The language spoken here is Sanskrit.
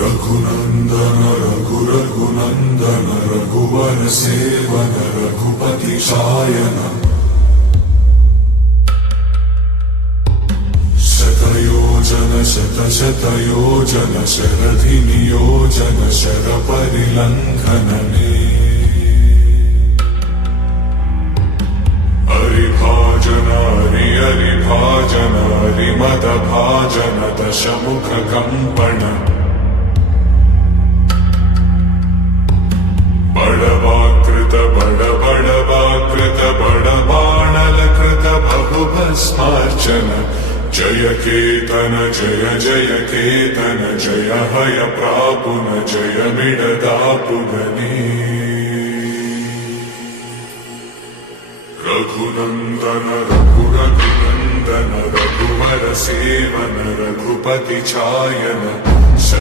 रघुनंदन रघुनंदन रघुवर सेवन रघुपति शायन शतयोजन शतशतयोजन शरधि नियोजन शर परिलंघनने हरिभाजन हरिभाजन हरिमद भाजन दशमुख कंपन बड़वाकृत बड़वाकृत बड़बाणलकृत बहुभस्मार्चन जय केतन जय जय केतन जय हय प्रापुन जय मिडदापुगने रघुनंदन रघुनंदन रघुवर सेवन रघुपति चायन।